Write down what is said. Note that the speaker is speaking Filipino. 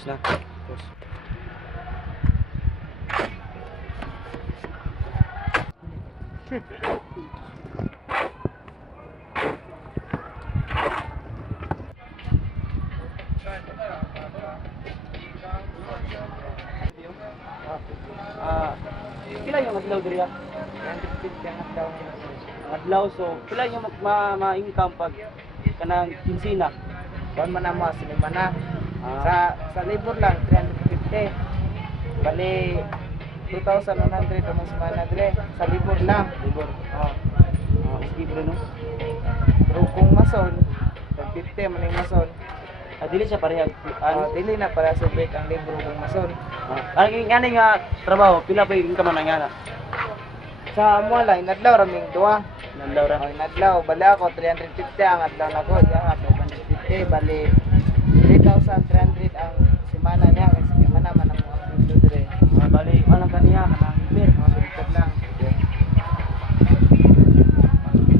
Tapos na. Tapos. Pila yung adlaw diri? 150 ang adlaw. Adlaw, so pila yung ma-income pag kanang kinsina? Kuan man mo sa lima na. Ah. Sa libur lang 350. Bali 2,100 ang semana dire sa libur lang. Libor. Oh. Sige bro no. Pero kung mason, 50 man yung mason. Dili siya pareha. Dili na para sa break ang libur kung mason. Ang ngani nga trabaho, pila pa yung income na ngana? Sa amo lang inadlaw raming duwa. Nandaw ra. Oh, inadlaw bali ako 350 ang adlaw nako, diya 550 bali 3,300 ang semana niya kasi semana man ang mga dire. Bali, walang kaniya kana